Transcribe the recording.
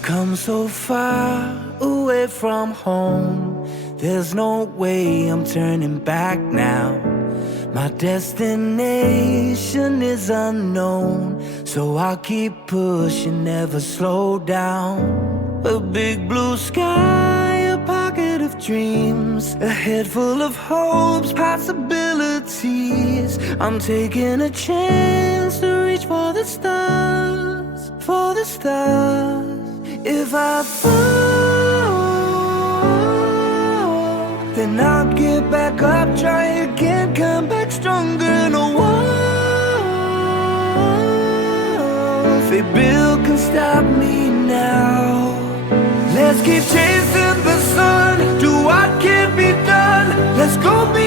I've come so far away from home. There's no way I'm turning back now. My destination is unknown, so I'll keep pushing, never slow down. A big blue sky, a pocket of dreams, a head full of hopes, possibilities. I'm taking a chance to reach for the stars, for the stars. If I fall, then I'll get back up, try again, come back stronger. No walls they build can stop me now. Let's keep chasing the sun, do what can be done. Let's go.